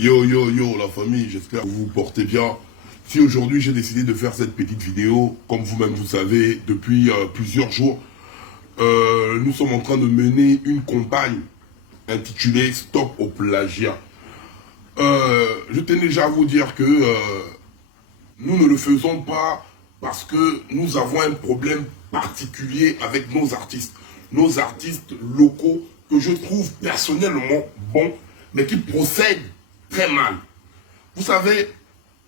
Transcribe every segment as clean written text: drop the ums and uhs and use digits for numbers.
Yo yo yo la famille, j'espère que vous vous portez bien. Si aujourd'hui j'ai décidé de faire cette petite vidéo, comme vous-même vous savez, depuis plusieurs jours, nous sommes en train de mener une campagne intitulée Stop au plagiat. Je tenais déjà à vous dire que nous ne le faisons pas parce que nous avons un problème particulier avec nos artistes locaux que je trouve personnellement bons, mais qui procèdent très mal. Vous savez,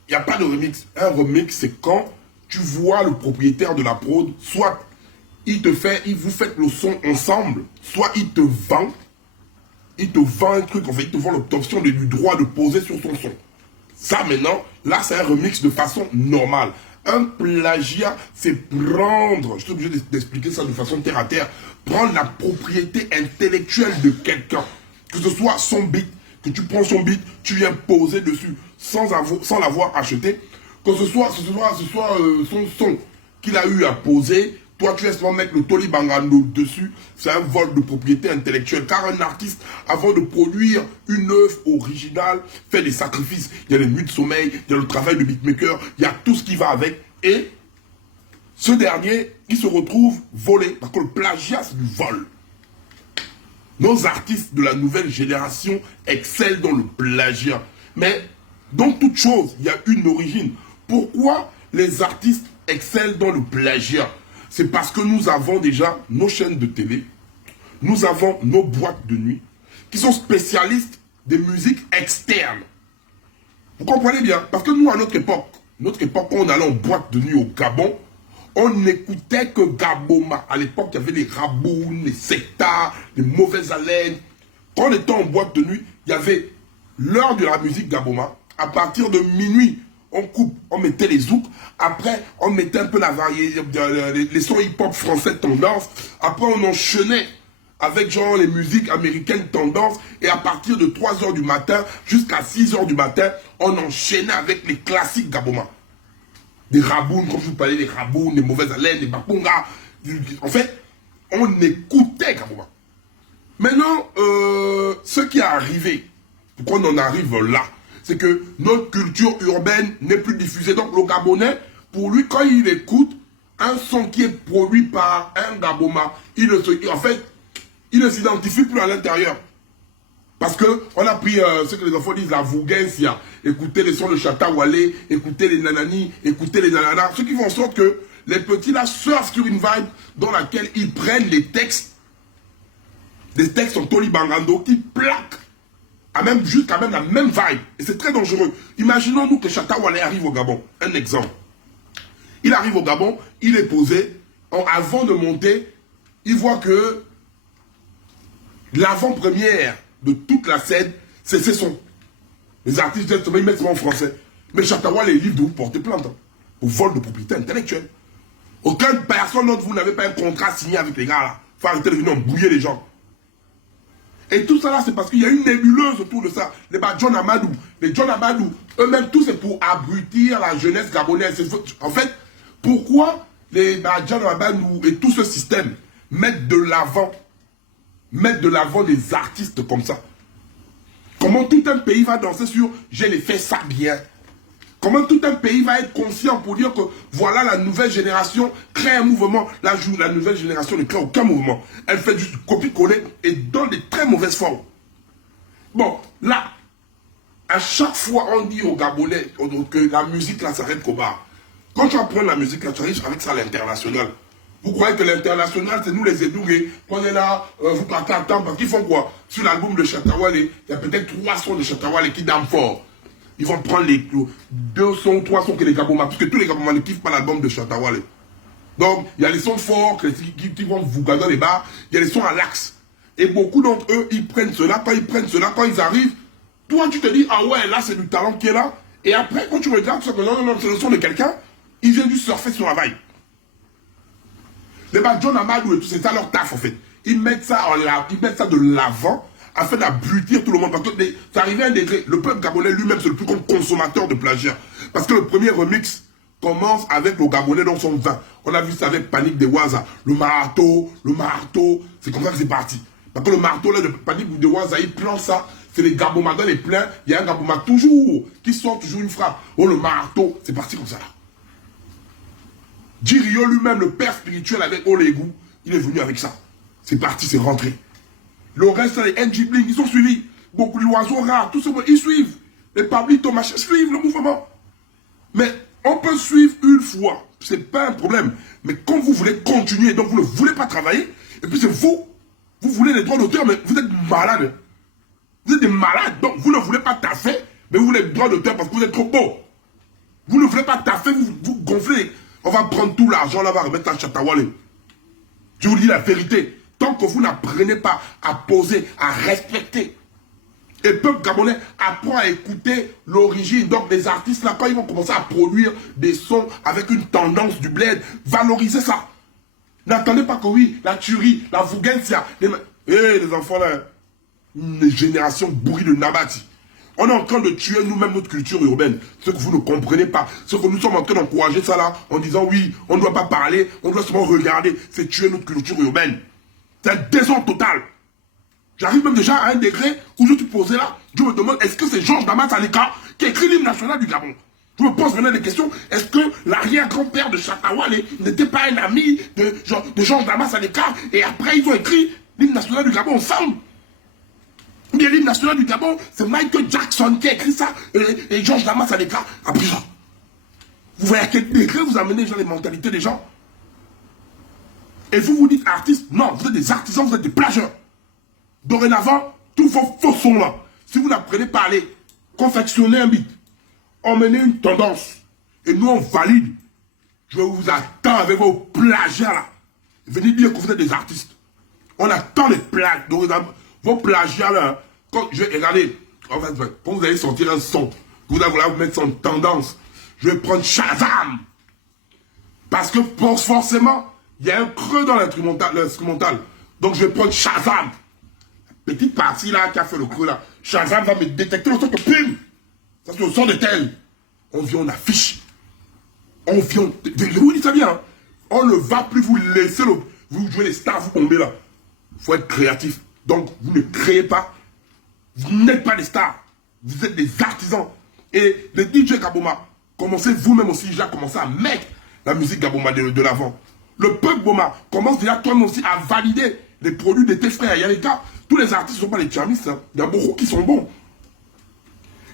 il n'y a pas de remix. Un remix, c'est quand tu vois le propriétaire de la prod, soit vous faites le son ensemble, soit il te vend un truc, en fait, il te vend l'obtention du droit de poser sur son son. Ça maintenant, là c'est un remix de façon normale. Un plagiat, c'est prendre, je suis obligé d'expliquer ça de façon terre à terre, prendre la propriété intellectuelle de quelqu'un, que ce soit son beat, que tu prends son beat, tu viens poser dessus sans l'avoir acheté, que ce soit son son qu'il a eu à poser, toi tu laisses mettre le Toli Bangando dessus, c'est un vol de propriété intellectuelle. Car un artiste, avant de produire une œuvre originale, fait des sacrifices. Il y a les nuits de sommeil, il y a le travail de beatmaker, il y a tout ce qui va avec. Et ce dernier, il se retrouve volé, parce que le plagiat c'est du vol. Nos artistes de la nouvelle génération excellent dans le plagiat. Mais dans toute chose, il y a une origine. Pourquoi les artistes excellent dans le plagiat? C'est parce que nous avons déjà nos chaînes de télé, nous avons nos boîtes de nuit, qui sont spécialistes des musiques externes. Vous comprenez bien? Parce que nous, à notre époque, quand on allait en boîte de nuit au Gabon, on n'écoutait que Gaboma. À l'époque, il y avait les rabounes, les sectas, les mauvaises haleines. Quand on était en boîte de nuit, il y avait l'heure de la musique Gaboma. À partir de minuit, on coupe, on mettait les zouks. Après, on mettait un peu la variété, les sons hip-hop français tendance. Après, on enchaînait avec genre les musiques américaines tendance. Et à partir de 3 h du matin jusqu'à 6 h du matin, on enchaînait avec les classiques Gaboma. Des rabounes, comme je vous parlais, des rabounes, des mauvaises haleines, des bapungas. En fait, on écoutait Gaboma. Maintenant, ce qui est arrivé, pourquoi on en arrive là, c'est que notre culture urbaine n'est plus diffusée. Donc le Gabonais, pour lui, quand il écoute un son qui est produit par un Gaboma, il ne s'identifie plus à l'intérieur. Parce qu'on a pris ce que les enfants disent, la vouguencia, écouter les sons de Chata Wale, écouter les nanani, écouter les nananas, ce qui fait en sorte que les petits là surfent sur une vibe dans laquelle ils prennent les textes, des textes en Toli Bangando qui plaquent jusqu'à même la même vibe. Et c'est très dangereux. Imaginons-nous que Chata Wale arrive au Gabon. Un exemple. Il arrive au Gabon, il est posé, avant de monter, il voit que l'avant-première de toute la scène, c'est ses sons. Les artistes, ils mettent ça en français. Mais Chata Wale est libre de vous porter plainte pour vol de propriété intellectuelle. Aucune personne d'entre vous n'avait pas un contrat signé avec les gars là. Il faut arrêter de venir embrouiller les gens. Et tout ça là, c'est parce qu'il y a une nébuleuse autour de ça. Les John Amadou, eux-mêmes, tout c'est pour abrutir la jeunesse gabonaise. En fait, pourquoi les John Amadou et tout ce système mettent de l'avant des artistes comme ça? Comment tout un pays va danser sur « je l'ai fait ça bien ». Comment tout un pays va être conscient pour dire que voilà la nouvelle génération crée un mouvement. La nouvelle génération ne crée aucun mouvement. Elle fait du copier-coller et dans des très mauvaises formes. Bon, là, à chaque fois on dit aux Gabonais que la musique là s'arrête qu'au bar. Quand tu apprends la musique là, tu arrives avec ça à l'international. Vous croyez que l'international, c'est nous les édougués. Quand on est là, vous partez à temps parce qu'ils font quoi? Sur l'album de Chata Wale, il y a peut-être 3 sons de Chata Wale qui dansent fort. Ils vont prendre les 2 sons, 3 sons que les Gaboma, parce que tous les Gaboma ne kiffent pas l'album de Chata Wale. Donc, il y a les sons forts qui vont vous garder dans les bars, il y a les sons à l'axe. Et beaucoup d'entre eux, ils prennent cela, quand ils arrivent, toi tu te dis, ah ouais, là c'est du talent qui est là. Et après, quand tu regardes, tu sais que non, c'est le son de quelqu'un, ils viennent juste surfer sur la vibe. Les John Amadou et tout, c'est ça leur taf en fait. Ils mettent ça de l'avant, afin d'abrutir tout le monde. Parce que c'est arrivé à un degré. Le peuple gabonais lui-même, c'est le plus grand consommateur de plagiat. Parce que le premier remix commence avec le Gabonais dans son vin. On a vu ça avec Panique des Waza. Le marteau. C'est comme ça que c'est parti. Parce que le marteau là, de Panique des Waza, il prend ça. C'est les Gaboma dans les plains. Il y a un Gaboma toujours qui sort toujours une frappe. Oh, le marteau. C'est parti comme ça là. Jirio lui-même, le père spirituel avec Olegou, il est venu avec ça. C'est parti, c'est rentré. Le reste, les NG Bling, ils ont suivi. Beaucoup d'oiseaux rares, tout ce monde, ils suivent. Les Pablito, machin, suivent le mouvement. Mais on peut suivre une fois. C'est pas un problème. Mais quand vous voulez continuer, donc vous ne voulez pas travailler, et puis c'est vous voulez les droits d'auteur, mais vous êtes malade. Vous êtes des malades, donc vous ne voulez pas taffer, mais vous voulez les droits d'auteur parce que vous êtes trop beau. Vous ne voulez pas taffer, vous gonflez. On va prendre tout l'argent là, on va remettre à Chatawale. Je vous dis la vérité. Tant que vous n'apprenez pas à poser, à respecter, et le peuple gabonais apprend à écouter l'origine. Donc les artistes là, quand ils vont commencer à produire des sons avec une tendance du bled, valorisez ça. N'attendez pas que oui, la tuerie, la Vougensia, les enfants là, une génération bourrie de Nabati. On est en train de tuer nous-mêmes notre culture urbaine. Ce que vous ne comprenez pas. Ce que nous sommes en train d'encourager ça là, en disant oui, on ne doit pas parler, on doit seulement regarder. C'est tuer notre culture urbaine. C'est un désordre total. J'arrive même déjà à un degré où je suis posé là, je me demande, est-ce que c'est Georges Damas Aleka qui a écrit l'hymne national du Gabon? Je me pose maintenant des questions. Est-ce que l'arrière-grand-père de Chatawale n'était pas un ami de Georges Damas Aleka et après ils ont écrit l'hymne national du Gabon ensemble? Bien, l'hymne national du Gabon, c'est Michael Jackson qui a écrit ça et Georges Damas Aleka a pris ça. Vous voyez à quel degré vous amenez les mentalités des gens? Et vous vous dites artistes? Non, vous êtes des artisans, vous êtes des plagieurs. Dorénavant, tous vos faux sons là, si vous n'apprenez pas à aller confectionner un beat, emmener une tendance, et nous on valide, je vous attends avec vos plagiats là. Venez dire que vous êtes des artistes. On attend les plagiats, vos plagiats là. Quand je vais regarder, en fait, quand vous allez sortir un son, vous allez vouloir vous mettre son tendance, je vais prendre Shazam. Parce que forcément, il y a un creux dans l'instrumental. Donc je vais prendre Shazam. Petite partie là qui a fait le creux là. Shazam va me détecter le son que pim. Ça c'est le son de tel. On vient, on affiche. On vient. Je vous dis ça bien. Hein? On ne va plus vous laisser vous jouer les stars, vous tombez là. Il faut être créatif. Donc vous ne créez pas. Vous n'êtes pas des stars. Vous êtes des artisans. Et les DJ Gaboma, commencez vous-même aussi déjà à commencer à mettre la musique Gaboma de l'avant. Le peuple Boma commence déjà toi-même aussi à valider les produits de tes frères. Il y a les gars, tous les artistes ne sont pas les tchamistes. Hein. Il y a beaucoup qui sont bons.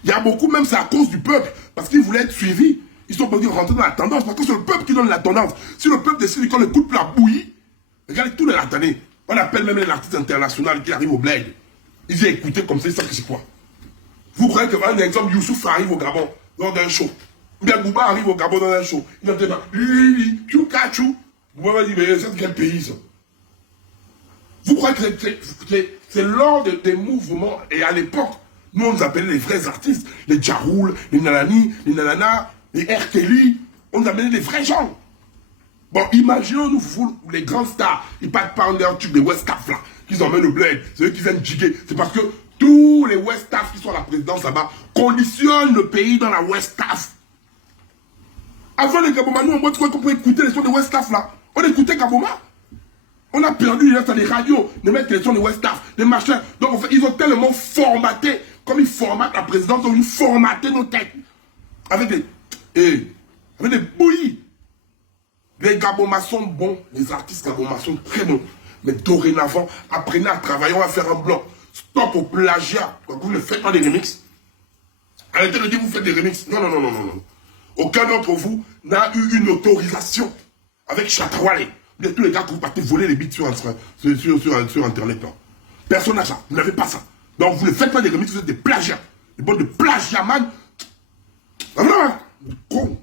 Il y a beaucoup, même c'est à cause du peuple, parce qu'ils voulaient être suivis. Ils sont pas rentrer dans la tendance, parce que c'est le peuple qui donne la tendance. Si le peuple décide qu'on écoute la bouillie, regardez tous les latanés. On appelle même les artistes internationaux qui arrivent au bled. Ils disent écoutez comme ça, ils savent que c'est quoi. Vous croyez que, par exemple, Youssouf arrive au Gabon dans un show. Ou bien Bouba arrive au Gabon dans un show. Il entend pas, chou. Vous m'avez dit, mais c'est quel pays ça? Vous croyez que c'est lors des mouvements, et à l'époque, nous on nous appelait les vrais artistes, les Djaroul, les Nanani, les Nanana, les R. Kelly, on nous appelait les vrais gens. Bon, imaginons-nous, les grands stars, ils partent par un tube des Westaf là, qu'ils emmènent le bled, c'est eux qui viennent jiguer. C'est parce que tous les Westaf qui sont à la présidence là-bas conditionnent le pays dans la Westaf. Avant les Gaboma, nous on voit qu'on pouvait écouter les sons des Westaf là. On écoutait Gaboma. On a perdu les radios, les mecs les sons des Westaf, les machins. Donc en fait, ils ont tellement formaté, comme ils formatent la présidence, ils ont formaté nos têtes. Avec des bouillies. Les Gabomas sont bons, les artistes Gabomas sont très bons. Mais dorénavant, apprenez à travailler, on va faire un bloc. Stop au plagiat. Vous ne faites pas des remixes. Arrêtez de dire que vous faites des remixes. Non. Aucun d'entre vous n'a eu une autorisation avec Chatawale. Tous les gars que vous partez voler les bits sur Internet. Là. Personne n'a ça. Vous n'avez pas ça. Donc vous ne faites pas des remixes, vous êtes des plagiats. Des bonnes de plagiat, man. Con.